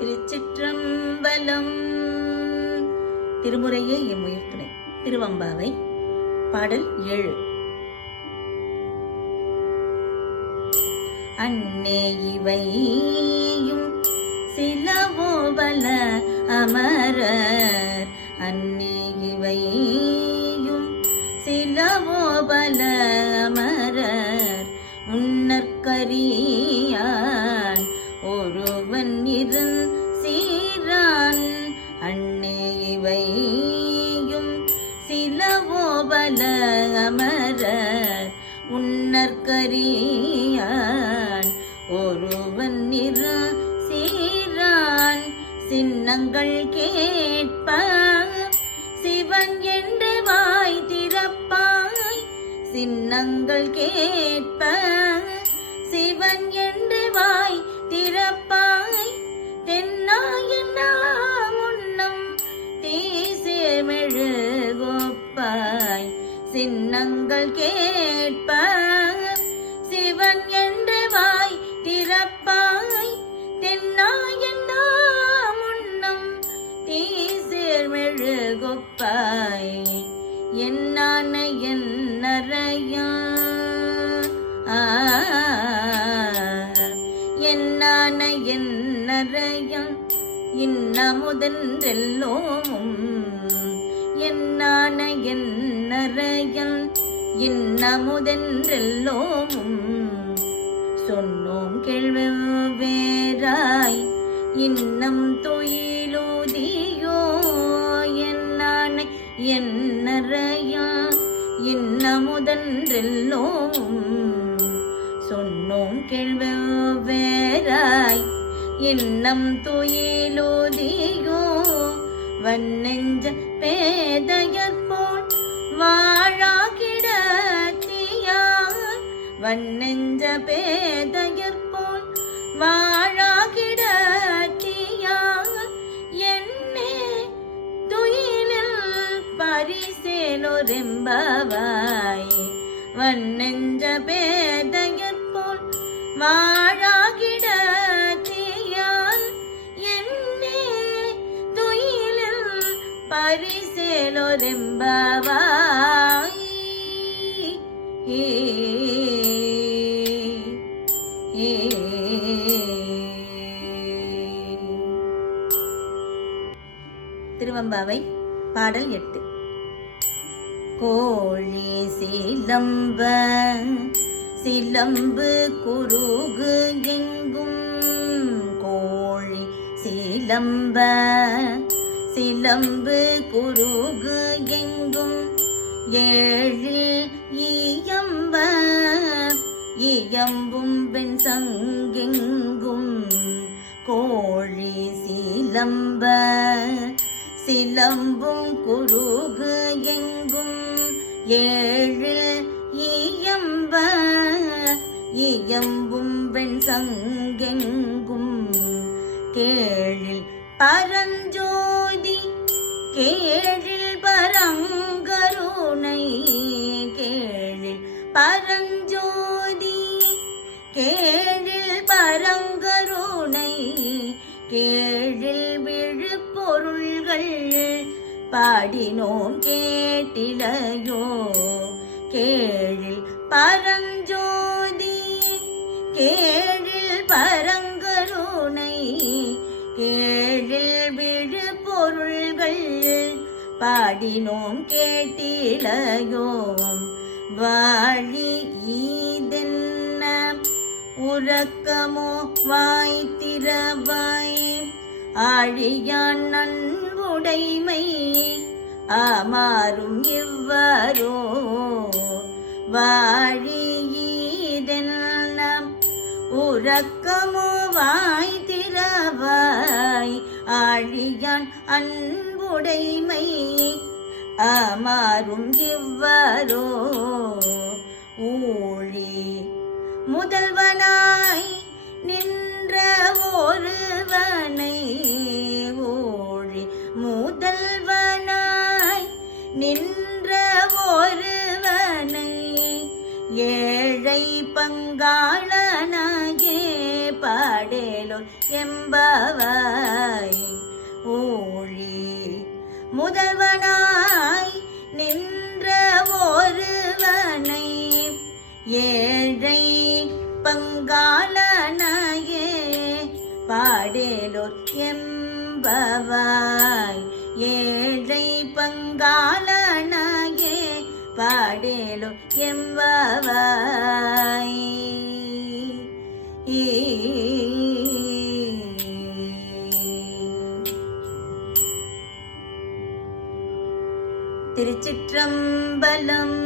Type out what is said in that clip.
திருச்சிற்றம்பலம். திருமுறையே எம்முயிர் துணை. திருவம்பாவை. பாடல் 7. அன்னே இவையும் சிலவோவல அமரர், அன்னே இவையும் சிலவோவல அமரர், உன்னற்கரியான் ஒருவன் சீரான், அன்னே இவையும் சிலவோவல அமரர், உன்னற்கரியான் ஒருவன் சீரான், சின்னங்கள் கேட்ப சிவன் என்று வாய் திறப்பாய், சின்னங்கள் கேட்ப சிவன் என்று வாய் திறப்பாய், தென்னாயனா முன்னம் தீசேமெழுகொப்பாய், சின்னங்கள் கேட்ப சிவன் என்று வாய் திறப்பாய், தென்னாயனா முன்னம் தீசேமெழுகொப்பாய், என்னான என்னறையா என்னான என்னறையம் இன்னமுதன்றெல்லோமும், என்னான என்னறையம் இன்னமுதன்றெல்லோமும், சொன்னோம் கேள்வேராய் இன்னம் துயிலூதியோ, என்னான என்னறையம் இன்னமுதன்றெல்லோமும், சொன்னோம் கேள்வேராய் இன்னம் துயிலூதியோ, வன்னெஞ்ச பேதையற்போல் வாழாகிடத்தியார், வன்னெஞ்ச பேதையற்போல் வாழாகிடத்தியார், என்னே துயிலில் பரிசேலொரெம்பவாய், வன்னெஞ்ச பேதையற்போல் வாழாகிடத்தியான், என்னே துயிலில் பரிசேலொரெம்பவாய். திருவம்பாவை. பாடல் 8. கோழி சிலம்ப சிலம்பு குருகு எங்கும், கோழி சிலம்ப சிலம்பு குருகு எங்கும், ஏழில் இயம்ப இயம்பும் பெண் சங்கெங்கும், கோழி சிலம்ப சிலம்பும் குருகு எங்கும், ஏழில் இயம்ப இயம்பும் பெண் சங்கெங்கும், கேழில் பரஞ்சோதி கேழில் பரங்கருணை, கேழில் பரஞ்சோதி கேழில் பரங்கருணை, கேழில் விழு பொருள்கள் பாடினோம் கேட்டிலையோ, கேழில் பரஞ்சோதி கேழில் பரங்கருணை, கேழில் விழு பொருள்கள் பாடினோம் கேட்டிலையோ, வாழி ஈதென்ன உறக்கமோ வாய் திறவாய், ஆழியான் நன்புடைமை ஆமாறும் இவ்வரோ, வாழியீதென்ன உறக்கமோ வாய் திறவாய், ஆழியான் அன்புடைமை ஆமாறும் இவ்வரோ, ஊழி முதல்வனாய் நின்ற ஒருவனை, ஊழி முதல்வனாய் நின்ற ஒருவனை, ஏழை பங்காளனாயே பாடேலோ எம்பவாய், ஏழை பங்காளனையே பாடேலோர் எம்பவாய். ஏழை பங்காளனையே பாடேலோர் எம்பவாய். திருச்சிற்றம்பலம்.